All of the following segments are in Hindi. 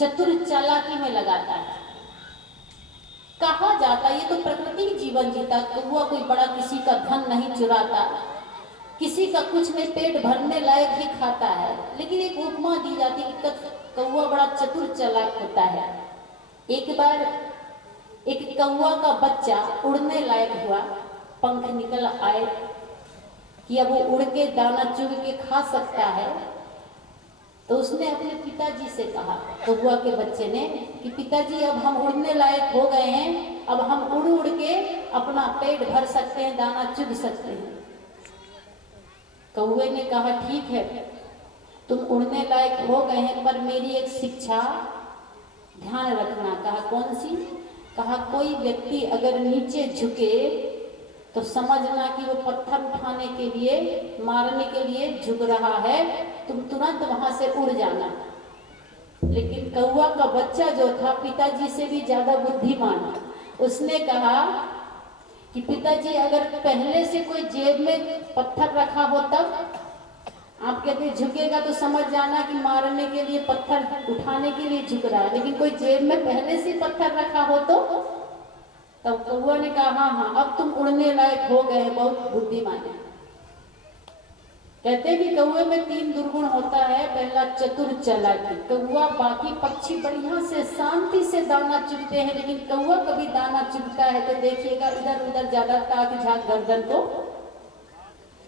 चतुर चालाकी में लगाता है। कहा जाता ये तो प्रकृति जीवन जीता, कौआ कोई बड़ा किसी का धन नहीं चुराता, किसी का कुछ नहीं, पेट भरने लायक ही खाता है। लेकिन एक उपमा दी जाती कि कौआ बड़ा चतुर चालाक होता है। एक बार एक कौआ का बच्चा उड़ने लायक हुआ, पंख निकल आए कि अब वो उड़ के दाना चुग के खा सकता है। तो उसने अपने पिताजी से कहा, कौआ के बच्चे ने, कि पिताजी अब हम उड़ने लायक हो गए हैं, अब हम उड़ उड़ के अपना पेट भर सकते हैं, दाना चुग सकते हैं। कौए ने कहा ठीक है, तुम उड़ने लायक हो गए हैं, पर मेरी एक शिक्षा ध्यान रखना। कहा कौन सी? कहा कोई व्यक्ति अगर नीचे झुके तो समझना कि वो पत्थर उठाने के लिए, मारने के लिए झुक रहा है, तुम तुरंत वहां से उड़ जाना। लेकिन कौआ का बच्चा जो था पिताजी से भी ज्यादा बुद्धिमान, उसने कहा कि पिताजी अगर पहले से कोई जेब में पत्थर रखा हो तब आप कहते झुकेगा तो समझ जाना कि मारने के लिए, पत्थर उठाने के लिए झुक रहा है। लेकिन कोई जेब में पहले से पत्थर रखा हो तो? तब कौआ ने कहा हाँ हाँ अब तुम उड़ने लायक हो गए, बहुत बुद्धिमान है। कहते हैं कि कौए में 3 दुर्गुण होता है। पहला चतुर चालाकी, कौआ बाकी पक्षी बढ़िया से शांति से दाना चुगते हैं, लेकिन कौआ कभी दाना चुगता है तो देखिएगा इधर उधर ज्यादा ताक झाक गर्दन को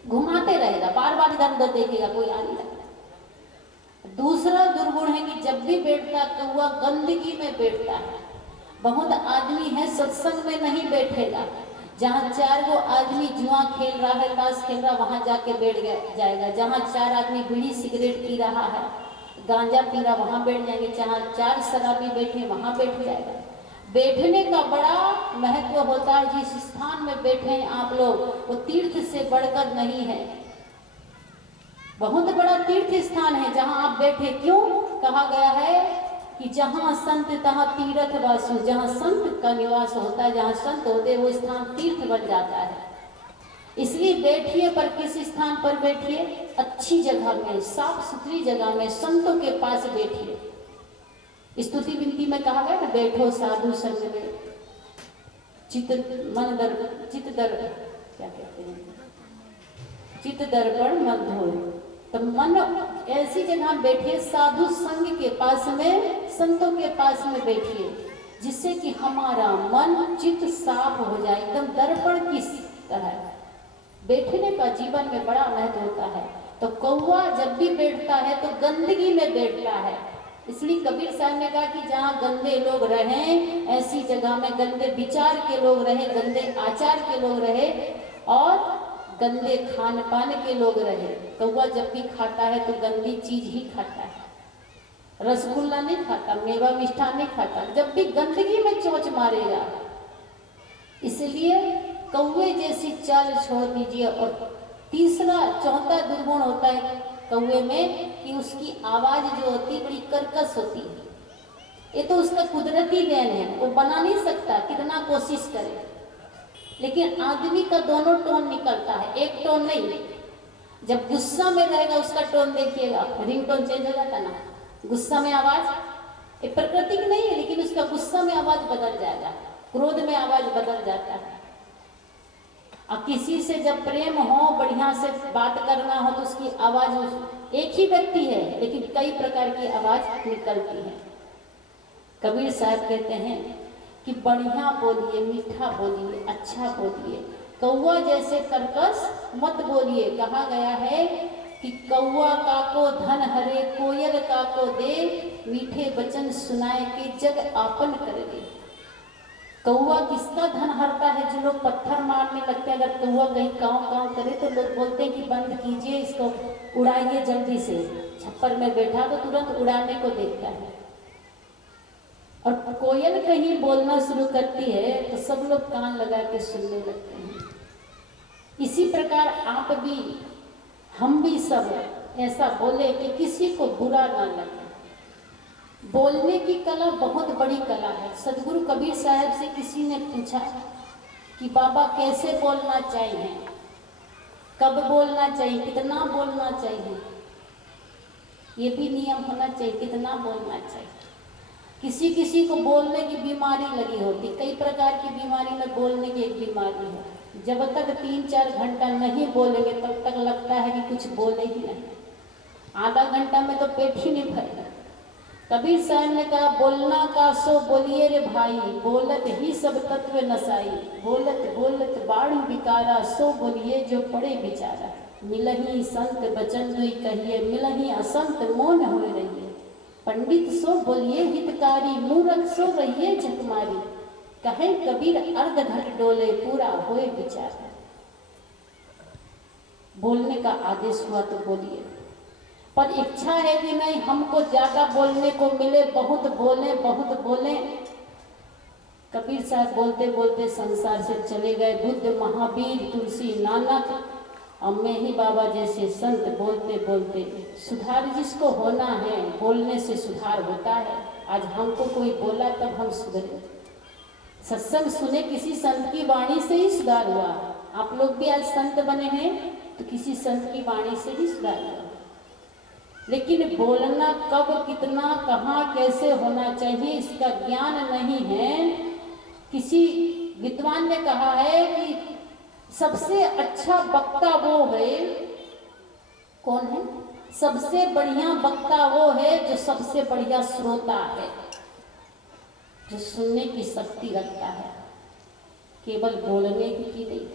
घुमाते रहेगा, बार बार इधर उधर देखेगा, कोई आ नहीं रहा। दूसरा दुर्गुण है कि जब भी बैठता कौआ गंदगी में बैठता है। बहुत आदमी है सत्संग में नहीं बैठेगा, जहाँ 4 गो आदमी जुआ खेल रहा है, ताश खेल रहा, वहां जाके बैठ जाएगा। जहाँ 4 आदमी बीड़ी सिगरेट पी रहा है, गांजा पी रहा, वहां बैठ जाएंगे। जहाँ 4 शराबी बैठे वहां बैठ जाएगा। बैठने का बड़ा महत्व होता है। जिस स्थान में बैठे हैं आप लोग, वो तीर्थ से बढ़कर नहीं है, बहुत बड़ा तीर्थ स्थान है जहाँ आप बैठे। क्यों कहा गया है कि जहाँ संत तहाँ तीर्थ वासु, जहाँ संत का निवास होता है, जहाँ संत होते हैं, वो स्थान तीर्थ बन जाता है। इसलिए बैठिए, पर किस स्थान पर बैठिए? अच्छी जगह में, साफ सुथरी जगह में, संतों के पास बैठिए। स्तुति विनती में कहा गया ना, बैठो साधु संग में, चित दर्पण मन धोए। तो मन ऐसी जगह बैठिए, साधु संग के पास में, संतों के पास में बैठिए, जिससे कि हमारा मन चित्त साफ हो जाए, एकदम दर्पण की तरह। बैठने का जीवन में बड़ा महत्व होता है। तो कौआ जब भी बैठता है तो गंदगी में बैठता है। इसलिए कबीर साहब ने कहा कि जहाँ गंदे लोग रहें, ऐसी जगह में गंदे विचार के लोग रहे, गंदे आचार के लोग रहे और गंदे खान पान के लोग रहे। कौआ जब भी खाता है तो गंदी चीज ही खाता है, रसगुल्ला नहीं खाता, मेवा मिष्ठान नहीं खाता, जब भी गंदगी में चोंच मारेगा। इसलिए कौवे जैसी चाल छोड़ दीजिए। और तीसरा चौथा दुर्गुण होता है कौवे में कि उसकी आवाज जो होती बड़ी कर्कश होती है। ये तो उसका कुदरती देन है, वो बना नहीं सकता कितना कोशिश करे। लेकिन आदमी का दोनों टोन निकलता है, एक टोन नहीं। जब गुस्सा में रहेगा उसका टोन देखिएगा, रिंग टोन चेंज हो जाता ना, गुस्सा में आवाज, ये प्रकृति की नहीं है, लेकिन उसका गुस्सा में आवाज बदल जाएगा, क्रोध में आवाज बदल जाता है। और किसी से जब प्रेम हो, बढ़िया से बात करना हो, तो उसकी आवाज, एक ही व्यक्ति है लेकिन कई प्रकार की आवाज निकलती है। कबीर साहब कहते हैं कि बढ़िया बोलिए, मीठा बोलिए, अच्छा बोलिए, कौवा जैसे कर्कश मत बोलिए। कहा गया है कि कौवा काको धन हरे, कोयल काको दे, मीठे वचन सुनाए के जग आपन कर दे। कौवा किसका धन हरता है? जो लोग पत्थर मारने लगते हैं। अगर कौवा कहीं काँव काँव करे तो लोग बोलते हैं कि बंद कीजिए, इसको उड़ाइए जल्दी से। छप्पर में बैठा तो तुरंत उड़ाने को देखता है। और कोयल कहीं बोलना शुरू करती है तो सब लोग कान लगा के सुनने लगते हैं। इसी प्रकार आप भी, हम भी सब ऐसा बोले कि किसी को बुरा ना लगे। बोलने की कला बहुत बड़ी कला है। सदगुरु कबीर साहब से किसी ने पूछा कि बाबा कैसे बोलना चाहिए, कब बोलना चाहिए, कितना बोलना चाहिए, ये भी नियम होना चाहिए, कितना बोलना चाहिए। किसी किसी को बोलने की बीमारी लगी होती, कई प्रकार की बीमारी में बोलने की एक बीमारी है। जब तक 3-4 घंटा नहीं बोलेंगे तब तक लगता है कि कुछ बोले ही नहीं, आधा घंटा में तो पेट ही नहीं भरेगा। कबीर साहब ने कहा, बोलना का सो बोलिए रे भाई, बोलत ही सब तत्व नसाई, बोलत बोलत बाणु बिकारा, सो बोलिए जो पड़े बिचारा, मिलही संत बचन दुई कहिए, मिलही असंत मौन होए रहिए, पंडित सो बोलिए हितकारी, मूर्ख सो रहिए झकमारी, कहे कबीर अर्ध घट डोले, पूरा होए विचार। बोलने का आदेश हुआ तो बोलिए, पर इच्छा है कि नहीं हमको ज्यादा बोलने को मिले, बहुत बोले बहुत बोले। कबीर साहब बोलते बोलते संसार से चले गए। बुद्ध, महावीर, तुलसी, नानक और मैं ही बाबा जैसे संत बोलते बोलते, सुधार जिसको होना है बोलने से सुधार होता है। आज हमको कोई बोला तब हम सुधरे, सत्संग सुने किसी संत की वाणी से ही सुधार हुआ। आप लोग भी आज संत बने हैं तो किसी संत की वाणी से ही सुधार हुआ। लेकिन बोलना कब, कितना, कहाँ, कैसे होना चाहिए इसका ज्ञान नहीं है। किसी विद्वान ने कहा है कि सबसे अच्छा वक्ता वो है, कौन है? सबसे बढ़िया वक्ता वो है जो सबसे बढ़िया श्रोता है, जो सुनने की शक्ति रखता है, केवल बोलने की नहीं।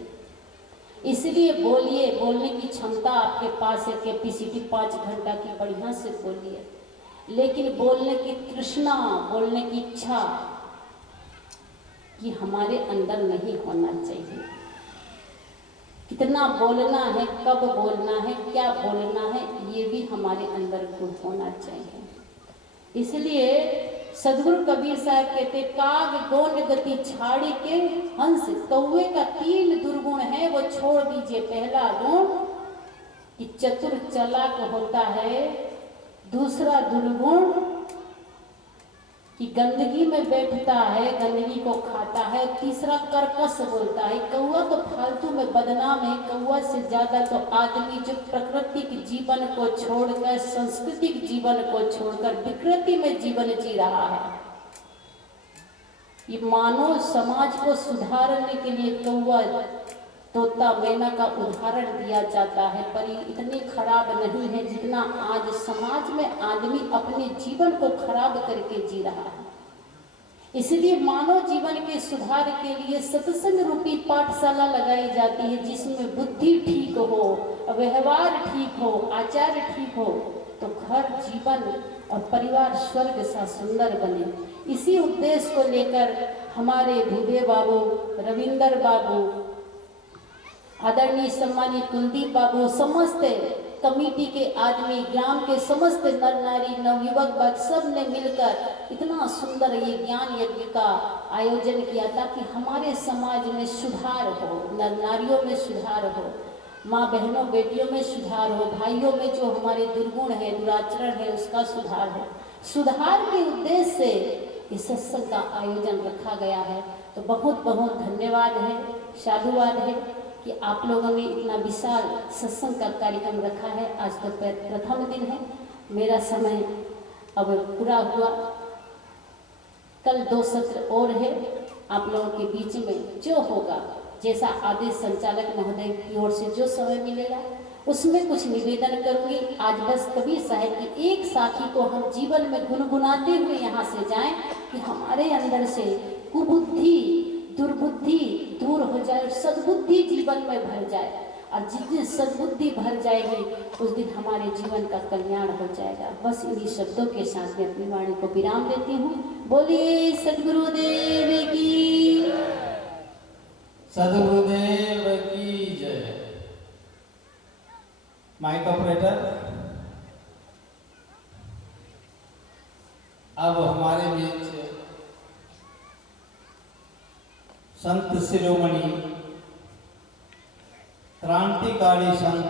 इसलिए बोलिए, बोलने की क्षमता आपके पास है, कैपेसिटी 5 घंटा की, बढ़िया से बोलिए। लेकिन बोलने की तृष्णा, बोलने की इच्छा ये हमारे अंदर नहीं होना चाहिए। कितना बोलना है, कब बोलना है, क्या बोलना है, ये भी हमारे अंदर गुण होना चाहिए। इसलिए सदगुरु कबीर साहब कहते, काग गोंड गति छाड़ी के हंस, कौवे का 3 दुर्गुण है वो छोड़ दीजिए। पहला गुण कि चतुर चालाक होता है, दूसरा दुर्गुण कि गंदगी में बैठता है, गंदगी को खाता है, तीसरा कर्कश बोलता है। कौवा तो फालतू में बदनाम है, कौवा से ज्यादा तो आदमी जो प्राकृतिक जीवन को छोड़कर, सांस्कृतिक जीवन को छोड़कर विकृति में जीवन जी रहा है। ये मानव समाज को सुधारने के लिए कौवा, तोता, मैना का उदाहरण दिया जाता है, पर ये इतने खराब नहीं है जितना आज समाज में आदमी अपने जीवन को खराब करके जी रहा है। इसलिए मानव जीवन के सुधार के लिए सत्संग रूपी पाठशाला लगाई जाती है, जिसमें बुद्धि ठीक हो, व्यवहार ठीक हो, आचार ठीक हो, तो घर, जीवन और परिवार स्वर्ग सा सुंदर बने। इसी उद्देश्य को लेकर हमारे भूदेव बाबू, रविंदर बाबू, आदरणीय सम्मानित कुलदीप बाबू, समस्त कमेटी के आदमी, ग्राम के समस्त नर नारी, नवयुवक वर्ग, सब ने मिलकर इतना सुंदर ये ज्ञान यज्ञ का आयोजन किया ताकि हमारे समाज में सुधार हो, नर नारियों में सुधार हो, माँ बहनों बेटियों में सुधार हो, भाइयों में जो हमारे दुर्गुण है, दुराचरण है, उसका सुधार हो। सुधार के उद्देश्य से इस सत्संग का आयोजन रखा गया है। तो बहुत बहुत धन्यवाद है, साधुवाद है कि आप लोगों ने इतना विशाल सत्संग का कार्यक्रम रखा है। आज तो प्रथम दिन है, मेरा समय अब पूरा हुआ, कल 2 सत्र और है। आप लोगों के बीच में जो होगा, जैसा आदेश संचालक महोदय की ओर से जो समय मिलेगा उसमें कुछ निवेदन करूंगी। आज बस कबीर साहब की एक साखी को हम जीवन में गुनगुनाते हुए यहाँ से जाएं कि हमारे अंदर से कुबुद्धि, दुर्बुद्धि दूर हो जाए, सद्बुद्धि जीवन में भर जाए। और जिस दिन सद्बुद्धि भर जाएगी उस दिन हमारे जीवन का कल्याण हो जाएगा। बस इन्हीं शब्दों के साथ में अपनी वाणी को विराम देती हूँ। बोलिए सद्गुरुदेव की, सद्गुरुदेव की जय। माइक ऑपरेटर, अब हमारे बीच संत शिरोमणि क्रांतिकारी संत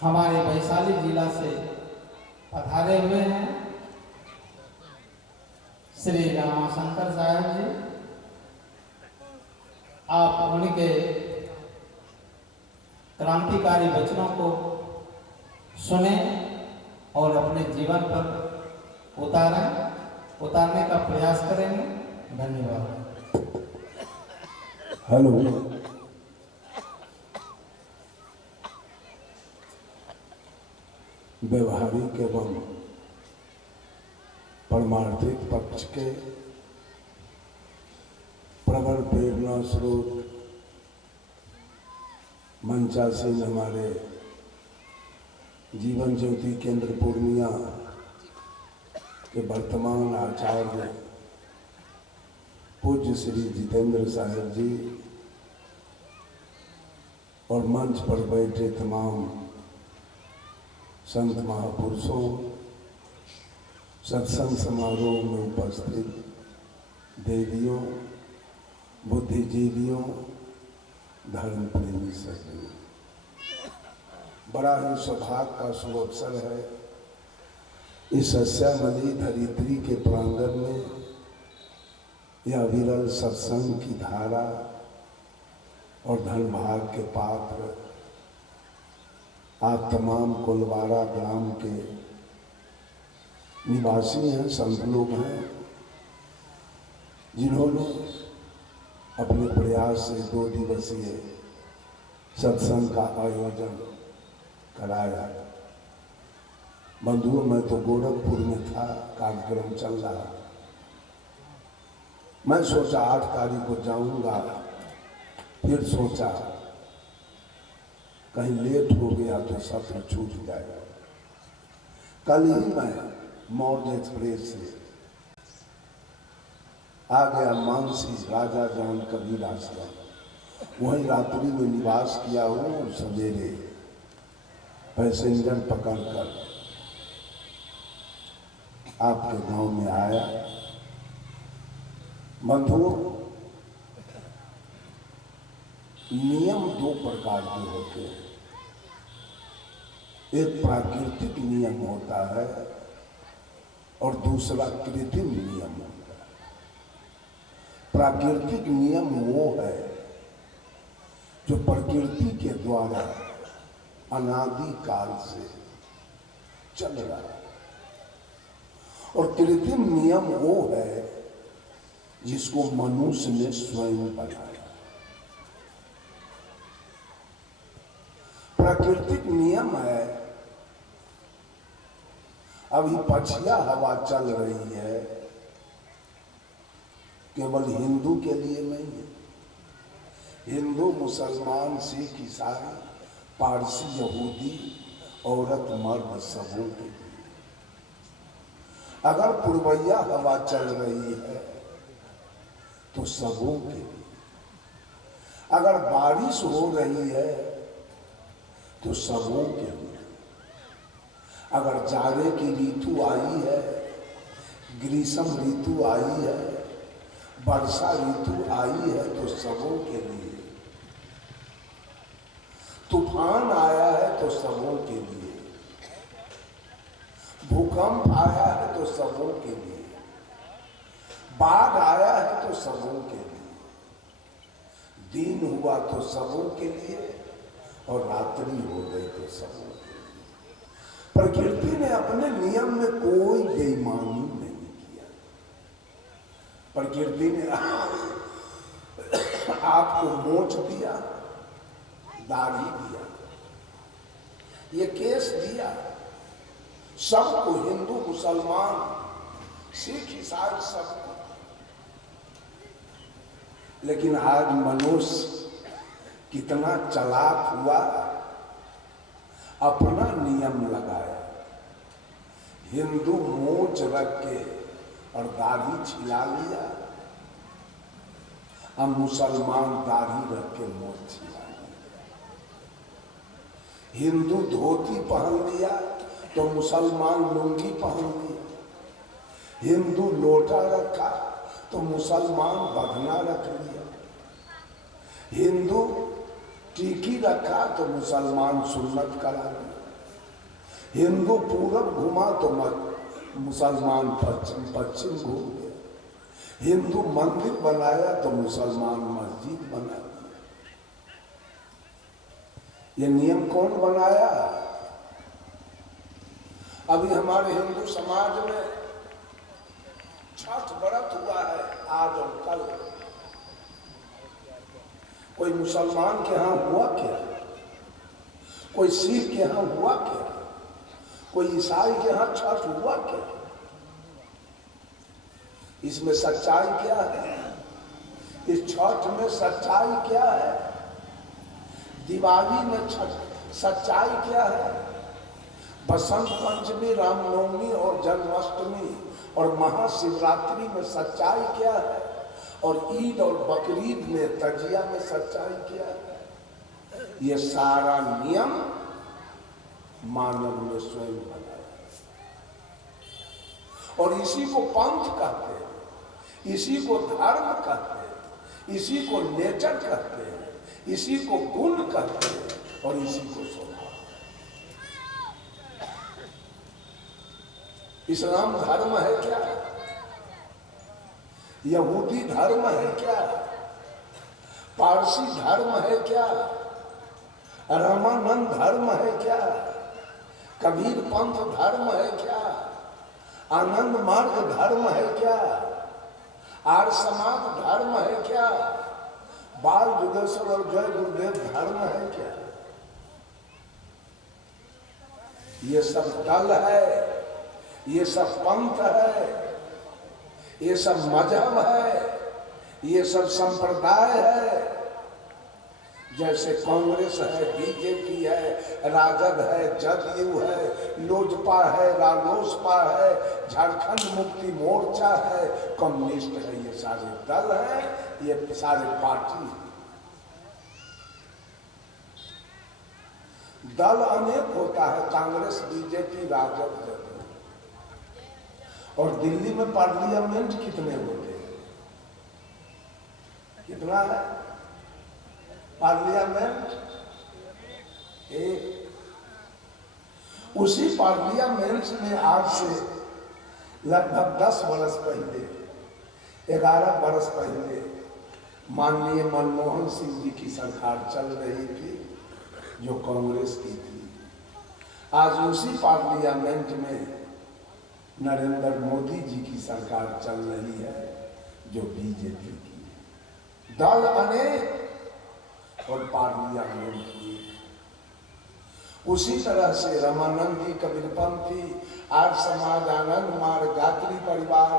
हमारे वैशाली जिला से पधारे हुए हैं, श्री रामाशंकर साहब जी। आप उनके क्रांतिकारी वचनों को सुने और अपने जीवन पर उतारने का प्रयास करेंगे। धन्यवाद। हेलो, व्यवहारिक एवं परमार्थिक पक्ष के प्रबल प्रेरणा स्रोत मंचासीन हमारे जीवन ज्योति केंद्र पूर्णिया के वर्तमान आचार्य पूज्य श्री जितेंद्र साहब जी और मंच पर बैठे तमाम संत महापुरुषों, सत्संग समारोह में उपस्थित देवियों, बुद्धिजीवियों, धर्म प्रेमी सज्जनों, बड़ा ही सौभाग्य का शुभ अवसर है इस सस्यामली धरित्री के प्रांगण में यह विरल सत्संग की धारा और धर्मभाग के पात्र आप तमाम कोलवाड़ा ग्राम के निवासी हैं, संत लोग हैं, जिन्होंने अपने प्रयास से 2 दिवसीय सत्संग का आयोजन कराया। बंधुओं, मैं तो गोरखपुर में था, कार्यक्रम चल रहा। मैं सोचा 8 तारीख को जाऊंगा, फिर सोचा कहीं लेट हो गया तो सत्र छूट जाएगा। कल ही मैं मौर्य एक्सप्रेस से आ गया मानसी राजा जान कबीर आश्रम, वहीं रात्रि में निवास किया हूँ और सवेरे पैसेंजर पकड़कर आपके गांव में आया। बंधुओं, नियम 2 प्रकार के होते हैं। एक प्राकृतिक नियम होता है और दूसरा कृत्रिम नियम होता है। प्राकृतिक नियम वो है जो प्रकृति के द्वारा अनादि काल से चल रहा है, और कृत्रिम नियम वो है जिसको मनुष्य ने स्वयं बनाया। प्राकृतिक नियम है, अभी पछिया हवा चल रही है, केवल हिंदू के लिए नहीं है, हिंदू, मुसलमान, सिख, ईसाई, पारसी, यहूदी, औरत, मर्द, सबों के लिए। अगर पूर्वैया हवा चल रही है तो सबों के लिए। अगर बारिश हो रही है तो सबों के लिए। अगर जाड़े की ऋतु आई है, ग्रीष्म ऋतु आई है, वर्षा ऋतु आई है तो सबों के लिए। तूफान आया है तो सबों के लिए। भूकंप आया है तो सबों के लिए। बाढ़ आया है तो सबों के लिए। दिन हुआ तो सबों के लिए और रात्रि हो गई तो सबों के लिए। प्रकृति ने अपने नियम में कोई बेईमानी नहीं किया। प्रकृति ने आपको मोच दिया, दाढ़ी दिया, ये केस दिया, सबको, हिंदू, मुसलमान, सिख, ईसाई, सबको। लेकिन आज मनुष्य कितना चालाक हुआ, अपना नियम लगाया। हिंदू मोच रख के और दाढ़ी छिला लिया, अब मुसलमान दाढ़ी रख के मोच छिला लिया। हिंदू धोती पहन लिया तो मुसलमान लुंगी पहन लिया। हिंदू लोटा रखा तो मुसलमान बधना रख लिया। हिंदू टीकी रखा तो मुसलमान सुन्नत करा लिया। हिंदू पूरब घुमा तो मुसलमान पश्चिम घूम गया। हिंदू मंदिर बनाया तो मुसलमान मस्जिद बना दिया। ये नियम कौन बनाया? अभी हमारे हिंदू समाज में छठ व्रत हुआ है आज और कल। कोई मुसलमान के यहां हुआ क्या? कोई सिख के यहां हुआ क्या? कोई ईसाई के यहां छठ हुआ क्या? इसमें सच्चाई क्या है? इस छठ में सच्चाई क्या है? दिवाली में सच्चाई क्या है? बसंत पंचमी, रामनवमी और जन्माष्टमी और महाशिवरात्रि में सच्चाई क्या है? और ईद और बकरीद में, तजिया में सच्चाई क्या है? ये सारा नियम मानव ने स्वयं बनाया और इसी को पंथ कहते हैं, इसी को धर्म कहते हैं, इसी को नेचर कहते हैं, इसी को गुण कहते हैं और इसी को स्वभाव। इस्लाम धर्म है क्या? यहूदी धर्म है क्या? पारसी धर्म है क्या? रामानंद धर्म है क्या? कबीर पंथ धर्म है क्या? आनंद मार्ग धर्म है क्या? आर्य समाज धर्म है क्या? बाल जुगेश्वर और जय गुरुदेव धर्म है क्या? ये सब दल है, ये सब पंथ है, ये सब मजहब है, ये सब संप्रदाय है। जैसे कांग्रेस है, बीजेपी है, राजद है, जदयू है, लोजपा है, रालोसपा है, झारखंड मुक्ति मोर्चा है, कम्युनिस्ट है, ये सारे दल हैं, ये सारे पार्टी हैं। दल अनेक होता है, कांग्रेस, बीजेपी, राजद, जदयू। और दिल्ली में पार्लियामेंट कितने होते हैं? कितना है पार्लियामेंट? एक। उसी पार्लियामेंट में आज से लगभग 10 वर्ष पहले, 11 वर्ष पहले माननीय मनमोहन सिंह जी की सरकार चल रही थी, जो कांग्रेस की थी। आज उसी पार्लियामेंट में नरेंद्र मोदी जी की सरकार चल रही है, जो बीजेपी की है। दल अनेक और पार्लियामेंट एक। उसी तरह से रामानंदी, कबीरपंथी, आर्य समाज, आनंद मार्ग, गात्री परिवार,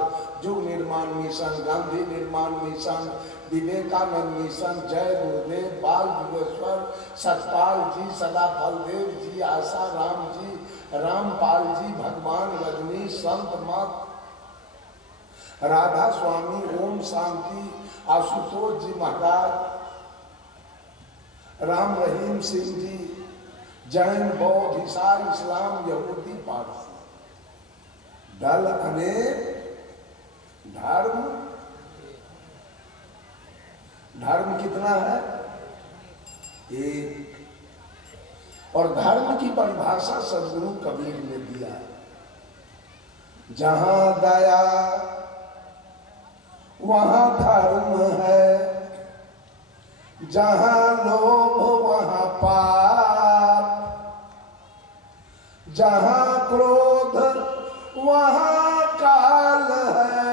युग निर्माण मिशन, गांधी निर्माण मिशन, विवेकानंद मिशन, जय गुरुदेव, बाल जुगेश्वर, सतपाल जी, सदा फलदेव जी, आशा राम जी, रामपाल जी, भगवान रजनी, संत मत, राधा स्वामी, ओम शांति, आशुतोष जी महाराज, राम रहीम सिंह जी, जैन, बौद्ध, ईसाई, इस्लाम, यहूदी, पारसी। दल अनेक, धर्म कितना है? एक। और धर्म की परिभाषा सद्गुरु कबीर ने दिया, जहां दया वहां धर्म है, जहां लोभ वहां पाप, जहां क्रोध वहां काल है,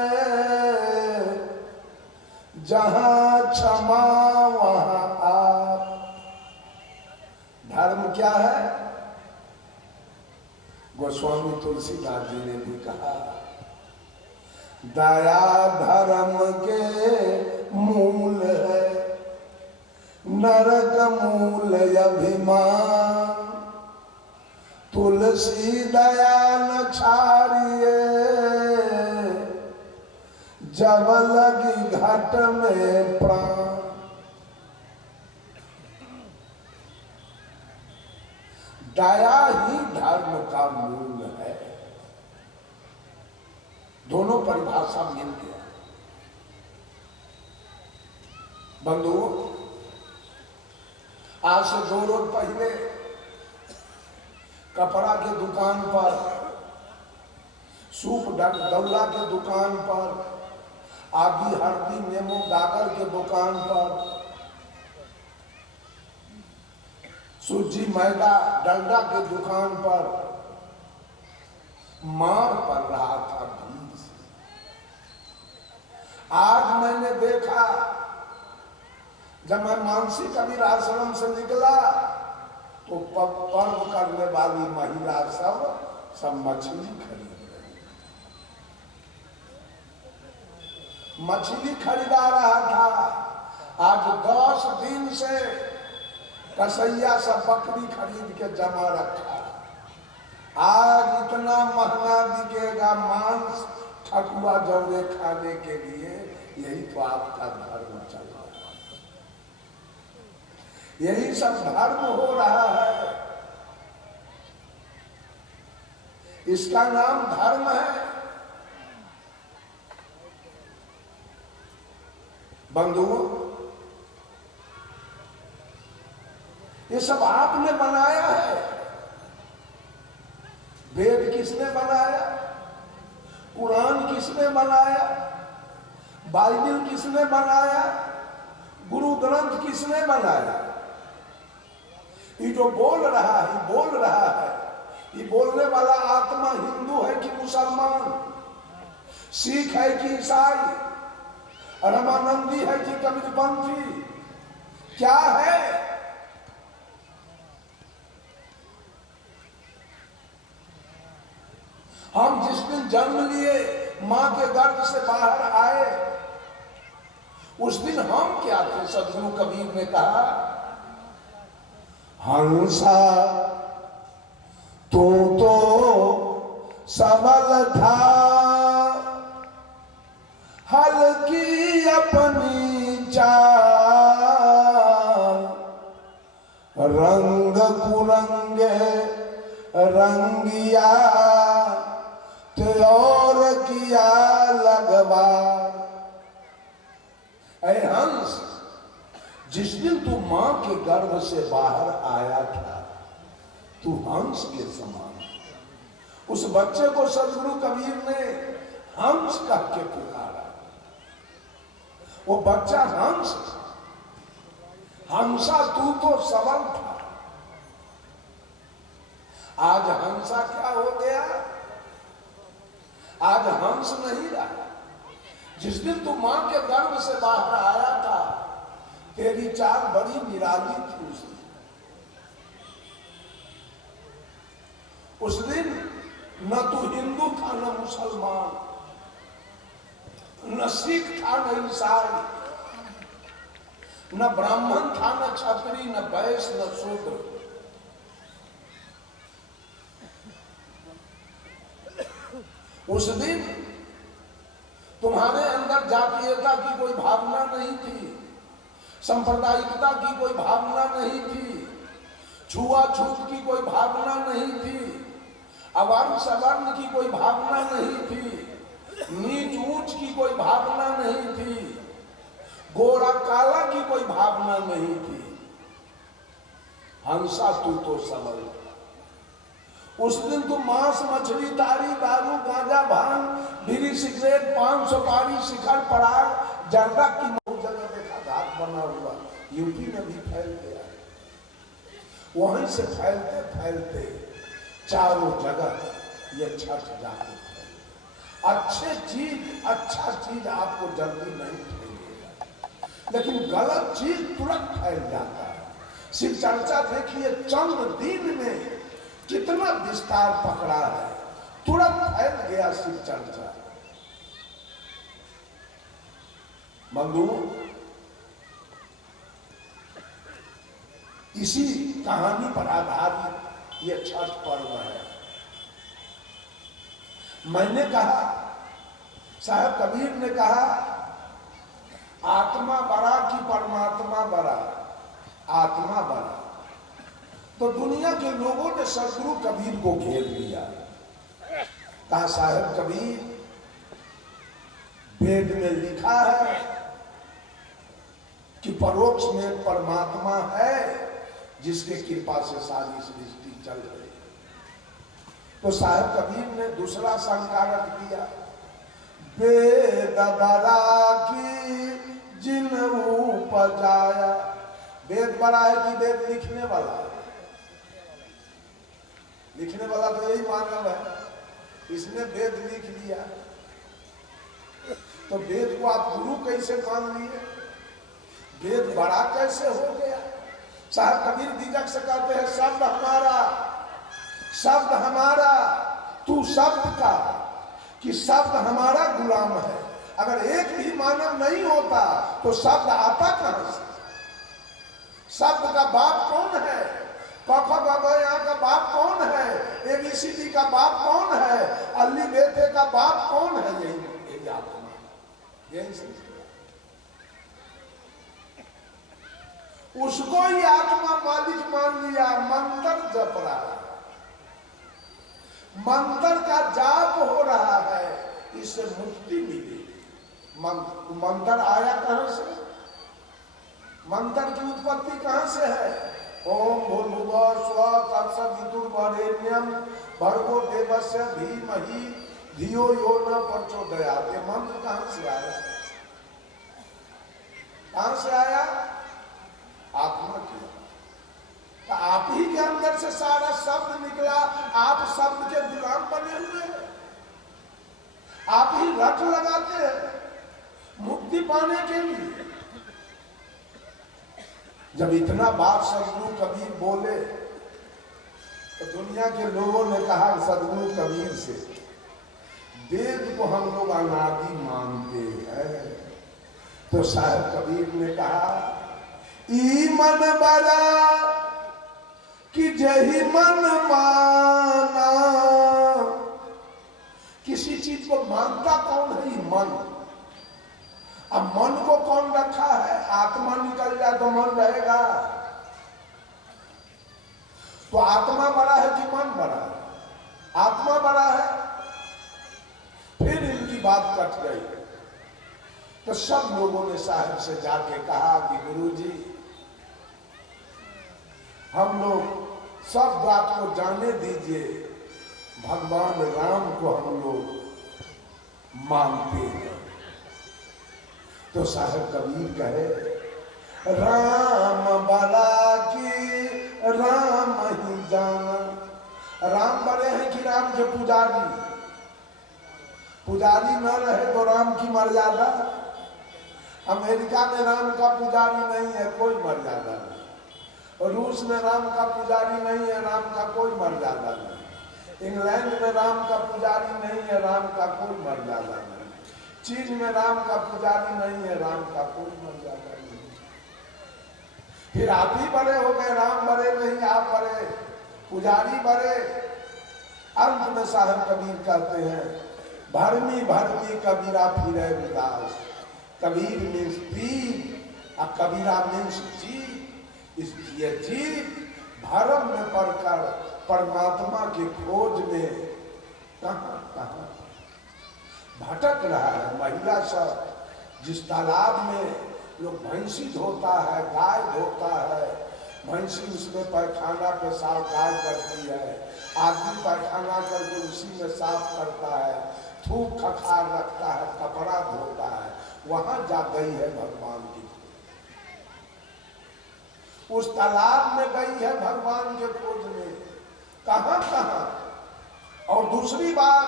जहां क्षमा वहां आप। धर्म क्या है? गोस्वामी तुलसीदास जी ने भी कहा, दया धर्म के मूल है, नरक मूल अभिमान, तुलसी दया न छाड़िए, जब लगी घट में प्राण। दया ही धर्म का मूल है। दोनों परिभाषा मिल गया। बंधुओं, आज से 2 रोज पहले कपड़ा के दुकान पर, सूप दौला के दुकान पर, आदि हल्दी नेमो गागर के दुकान पर, सूजी मैदा डंडा के दुकान पर मार पड़ रहा था भीड़ से। जब मैं मानसी कबीर आश्रम से निकला तो पर्व करने वाली महिला सब मछली खरीद रही, मछली खरीदा रहा था। आज 10 दिन से कसैया सब बकरी खरीद के जमा रखा। आज इतना महंगा बिकेगा मांस ठकुआ जौरे खाने के लिए। यही तो आपका धर्म चल रहा है, यही सब धर्म हो रहा है। इसका नाम धर्म है। बंधुओं, ये सब आपने बनाया है। वेद किसने बनाया? कुरान किसने बनाया? बाइबल किसने बनाया? गुरु ग्रंथ किसने बनाया? ये जो बोल रहा है, ये बोलने वाला आत्मा हिंदू है कि मुसलमान, सिख है कि ईसाई, रामानंदी है कि कबीरपंथी, क्या है? हम जिस दिन जन्म लिए, मां के गर्भ से बाहर आए, उस दिन हम क्या थे? सदगुरु कबीर ने कहा, हंसा तू तो सबल था, हल्की अपनी चाल, रंग कुरंगे रंगिया और किया लगवार। ऐ हंस, जिस दिन तू मां के गर्भ से बाहर आया था, तू हंस के समान। उस बच्चे को सदगुरु कबीर ने हंस कह के पुकारा। वो बच्चा हंस, हंसा तू तो सबल था। आज हंसा क्या हो गया? आज हंस नहीं रहा। जिस दिन तू मां के गर्भ से बाहर आया था, तेरी चाल बड़ी निराली थी। उस दिन न तू हिंदू था, न मुसलमान, न सिख था, न ईसाई, न ब्राह्मण था, न क्षत्रिय, न वैश्य, न शूद्र। उस दिन तुम्हारे अंदर जातीयता की कोई भावना नहीं थी, सांप्रदायिकता की कोई भावना नहीं थी, छुआछूत की कोई भावना नहीं थी, अवर्ण सवर्ण की कोई भावना नहीं थी, नीच ऊंच की कोई भावना नहीं थी, गोरा काला की कोई भावना नहीं थी। हंसा तू तो सबल। उस दिन तू मांस मछली तारी दारू गांजा भांग बीड़ी सिगरेट पान सुपारी शिखर पराग जर्दा की बहुत जगह देखा घाट बना हुआ, यूपी में भी फैल गया। वहीं से फैलते फैलते चारों जगह ये छठ जाती है। अच्छा चीज आपको जल्दी नहीं फैलेगा, लेकिन गलत चीज तुरंत फैल जाता है। शिव चर्चा देखिए, चंद दिन में कितना विस्तार पकड़ा है, तुरंत फैल गया शिव चर्चा। बंधु, इसी कहानी पर आधारित ये छठ पर्व है। मैंने कहा, साहब कबीर ने कहा, आत्मा बड़ा कि परमात्मा बड़ा? आत्मा बड़ा। तो दुनिया के लोगों ने सदगुरु कबीर को घेर लिया। कहा, साहब कबीर, वेद में लिखा है कि परोक्ष में परमात्मा है, जिसके कृपा से सारी सृष्टि चल रही है। तो साहब कबीर ने दूसरा शंका रख दिया, वेद बड़ा की जिन उपजाया। वेद बड़ा है कि वेद लिखने वाला है? लिखने वाला तो यही मानव है, इसने वेद लिख लिया। तो वेद को आप गुरु कैसे मान लिए? वेद बड़ा कैसे हो गया? साहब कबीर दीजक से कहते हैं शब्द हमारा, शब्द हमारा, तू शब्द का, कि शब्द हमारा गुलाम है। अगर एक भी मानव नहीं होता तो शब्द आता कहां से? शब्द का बाप कौन है? क ख ग घ यहाँ का बाप कौन है? ABCD का बाप कौन है? अल्ली बेटे का बाप कौन है? यही आत्मा, यही समझ। उसको ही आत्मा मालिक मान लिया। मंत्र जप रहा है, मंत्र का जाप हो रहा है, इससे मुक्ति मिली। मंत्र आया कहां से? मंत्र की उत्पत्ति कहां से है? ओम भूर्भुवः स्वः तत्सवितुर्वरेण्यं भर्गो देवस्य धीमहि धियो यो न प्रचोदयात्। ये मंत्र कहां से आया? कहां से आया? आत्मा की। तो आप ही के अंदर से सारा शब्द निकला। आप शब्द के गुलाम बने हुए हैं, आप ही रट लगाते हैं मुक्ति पाने के लिए। जब इतना बात सदगुरु कबीर बोले तो दुनिया के लोगों ने कहा सदगुरु कबीर से, वेद को हम लोग अनादि मानते हैं। तो साहब कबीर ने कहा ई मन बड़ा कि जही मन माना। किसी चीज को मानता कौन है? मन। अब मन को कौन रखा है? आत्मा निकल जाए तो मन रहेगा? तो आत्मा बड़ा है कि मन बड़ा है? आत्मा बड़ा है। फिर इनकी बात कट गई। तो सब लोगों ने साहब से जाके कहा कि गुरुजी, हम लोग सब बात को जाने दीजिए, भगवान राम को हम लोग मानते हैं। तो साहब कबीर कहे राम बड़ा की राम ही जाना। राम बड़े हैं कि राम के पुजारी? पुजारी न रहे तो राम की मर्यादा। अमेरिका में राम का पुजारी नहीं है, कोई मर्यादा नहीं। रूस में राम का पुजारी नहीं है, राम का कोई मर्यादा नहीं। इंग्लैंड में राम का पुजारी नहीं है, राम का कोई मर्यादा नहीं। चीन में राम का पुजारी नहीं है, राम का कोई मर्यादा नहीं। फिर आप ही बड़े हो गए, राम बड़े नहीं, आप बड़े, पुजारी बड़े। अंत में साहब कबीर कहते हैं भरमी भरमी कबीरा फिरे उदास। कबीर मीन्स पीर और कबीरा मीन्स जीव। इस जीव भरम में पड़कर परमात्मा की खोज में कहां कहां भटक रहा है। महिला सब जिस तालाब में लोग भैंसी धोता है, गाय धोता है, भैंसी उसमें पैखाना पेशाब गाय करती है, आदमी पैखाना करके उसी में साफ करता है, थूक खखार रखता है, कपड़ा धोता है, वहां जा गई है भगवान की। उस तालाब में गई है भगवान के खोज में, कहां कहां। और दूसरी बात,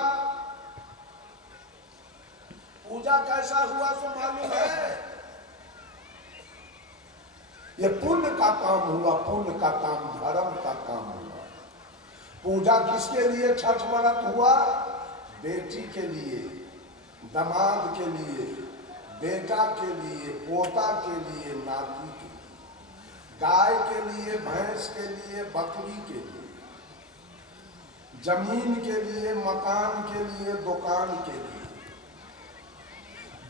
पूजा कैसा हुआ तो मालूम है? ये पुण्य का काम हुआ, पुण्य का काम, धर्म का काम हुआ। पूजा किसके लिए छठ व्रत हुआ? बेटी के लिए, दामाद के लिए, बेटा के लिए, पोता के लिए, नाती के लिए, गाय के लिए, भैंस के लिए, बकरी के लिए, जमीन के लिए, मकान के लिए, दुकान के लिए,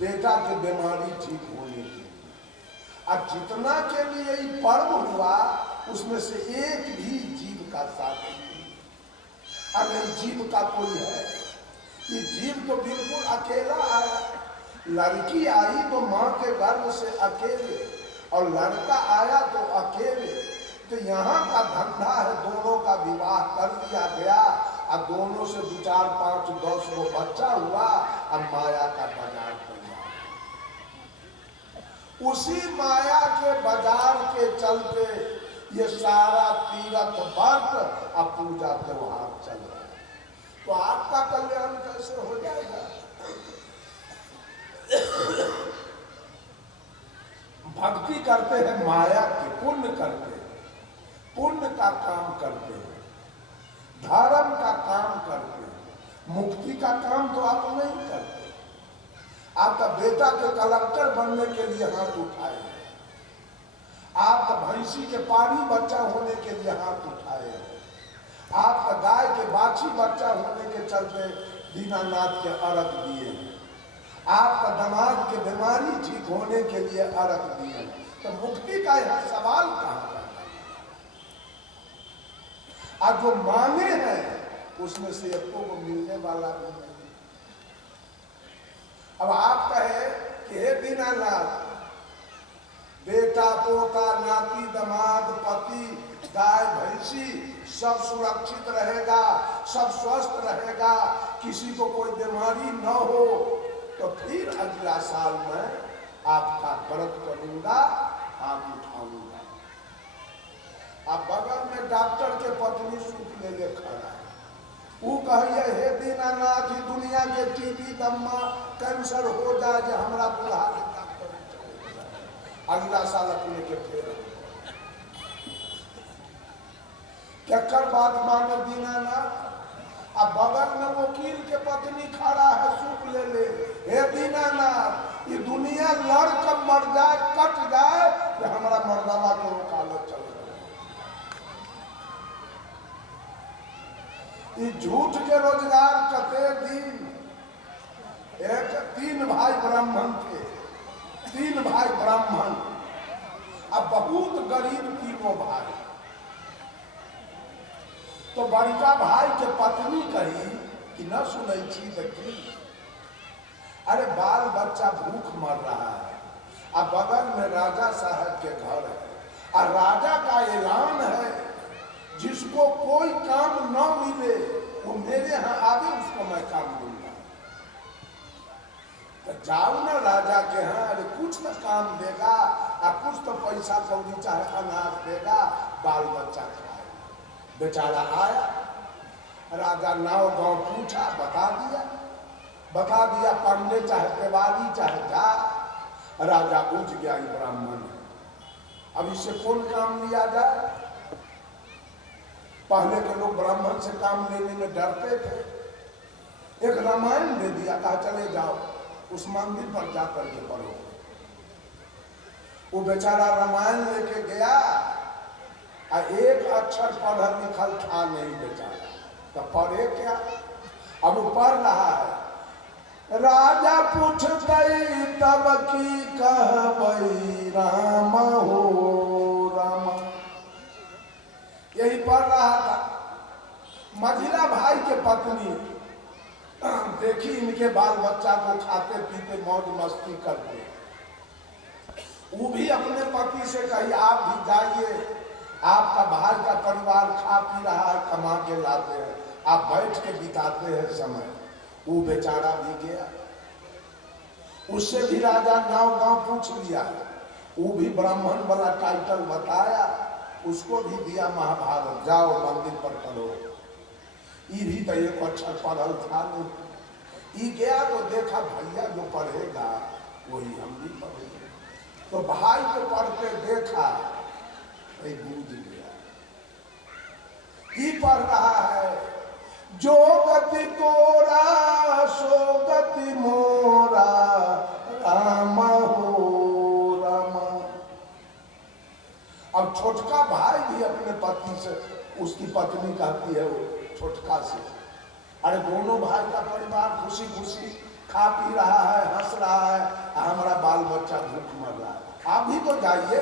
बेटा की बीमारी ठीक होने के लिए। अब जितना के लिए ये पर्व हुआ उसमें से एक भी जीव का साथ नहीं। अगर जीव का कोई है, ये जीव तो बिल्कुल अकेला आया। लड़की आई तो माँ के गर्भ से अकेले, और लड़का आया तो अकेले। तो यहाँ का धंधा है, दोनों का विवाह कर दिया गया, अब दोनों से 2, 4, 5, 10 को बच्चा हुआ। अब माया का बाजार तैयार। उसी माया के बाजार के चलते ये सारा तीरथ व्रत अब पूजा त्योहार चल रहा है। तो आपका कल्याण कैसे हो जाएगा? भक्ति करते हैं माया की, पुण्य करते हैं, पुण्य का काम करते हैं, धर्म का काम करते हैं, मुक्ति का काम तो आप नहीं करते। आपका बेटा के कलेक्टर बनने के लिए हाथ उठाए, आपका भैंसी के पानी बच्चा होने के लिए हाथ उठाए, आपका गाय के बाछी बच्चा होने के चलते दीनानाथ के अर्घ दिए, आपका दामाद के बीमारी ठीक होने के लिए अर्घ दिए। तो मुक्ति का यह सवाल कहां का? आज जो मांगे हैं उसमें से सबको को मिलने वाला भी नहीं। अब आप कहे कि हे दीनानाथ, बेटा पोता नाती दामाद पति गाय भैंसी सब सुरक्षित रहेगा, सब स्वस्थ रहेगा, किसी को कोई बीमारी न हो, तो फिर अगला साल मैं आपका व्रत करूंगा, हाथ उठाऊंगा। अब बगल में डॉक्टर के पत्नी सूप ले खड़ा है, वो कहिए हे दीनानाथ, दुनिया के टीबी दम्मा कैंसर हो जाए जो हमारा बुढ़ा के डॉक्टर अगला साल अपने के फेर क्या कर बात मानो दीनानाथ। अब बगल में वकील के पत्नी खड़ा है, सूप ले हे दीनानाथ, ये दुनिया लड़ कर मर जाए, कट जाए, कि हमारा मर्दावा को वकालत चल रहा। ये झूठ के रोजगार कते दिन। एक 3 भाई ब्राह्मण थे, 3 भाई ब्राह्मण, अब बहुत गरीब तीनों भाई। तो बड़का भाई के पत्नी कही कि न सुनै छी देखी, अरे बाल बच्चा भूख मर रहा है, अब बगल में राजा साहब के घर है, और राजा का ऐलान है जिसको कोई काम न मिले वो मेरे यहाँ आगे, उसको मैं काम दूंगा। तो जाओ ना राजा के यहाँ, अरे कुछ तो काम देगा, और कुछ तो पैसा कौड़ी चाहे अनाज देगा, बाल बच्चा खाए। बेचारा आया, राजा नाव गांव पूछा, बता दिया पांडे चाहे तिवारी चाहे जा। राजा पूछ गया ये ब्राह्मण है, अब इससे कौन काम लिया जाए। पहले के लोग ब्राह्मण से काम लेने में डरते थे। एक रामायण दे दिया, कहा चले जाओ उस मंदिर पर जाकर के पढ़ो। वो बेचारा रामायण लेके गया, एक अक्षर पढ़ल लिखल था नहीं बेचारा, तो पढ़े क्या। अब वो पढ़ रहा है, राजा पूछ गई तब की कहबई राम हो राम, यही पढ़ रहा था। मझिला भाई के पत्नी देखी इनके बाल बच्चा को खाते पीते मौज मस्ती करते, वो भी अपने पति से कही आप भी जाइए, आपका भाई का परिवार खा पी रहा है, कमा के लाते हैं, आप बैठ के बिताते हैं समय। वो बेचारा भी गया, उससे भी राजा गांव गांव पूछ लिया, वो भी ब्राह्मण वाला टाइटल बताया, उसको भी दिया महाभारत, जाओ मंदिर पर पढ़ो। ये भी तो एक अक्षर पढ़ल था नहीं। ये गया तो देखा भैया जो पढ़ेगा वही हम भी पढ़ेंगे, तो भाई को पढ़ते देखा, बूझ गया। ये पढ़ रहा है, जो गति तोरा सो गति मोरा राम हो राम। अब छोटका भाई भी अपने पति से, उसकी पत्नी कहती है वो छोटका से, अरे दोनों भाई का परिवार खुशी खुशी खा पी रहा है, हंस रहा है, हमारा बाल बच्चा भूख मर रहा है, आप भी तो जाइए।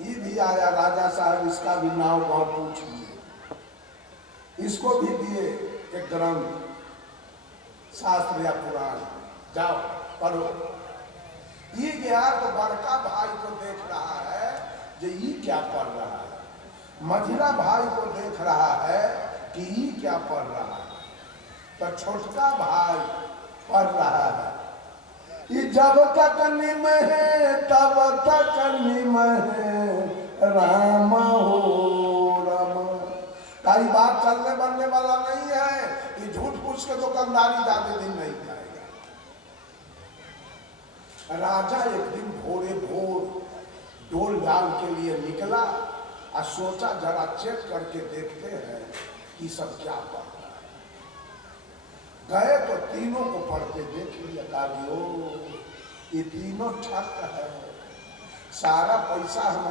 ये भी आया, राजा साहब इसका भी नाव गाँव पूछ लिए, इसको भी दिए एक ग्रंथ शास्त्र या पुराण, जाओ पढ़ो। ये गया तो बड़का भाई को देख रहा है जो ये क्या पढ़ रहा है, मझिला भाई को देख रहा है कि ये क्या पढ़ रहा है, तो छोटका भाई पढ़ रहा है, ये जब तक निम है तब तक निम है राम हो राम। तारी बात चलने बनने वाला नहीं है, ये झूठ पूछ के दुकानदारी ज्यादा दिन नहीं जाएगा। राजा एक दिन भोरे भोर डाल के लिए निकला और सोचा जरा चेक करके देखते हैं कि सब क्या पढ़ रहा है। गए तो तीनों को पढ़ते देख लिया, कहा ओ ये तीनों ठग है, सारा पैसा हमारा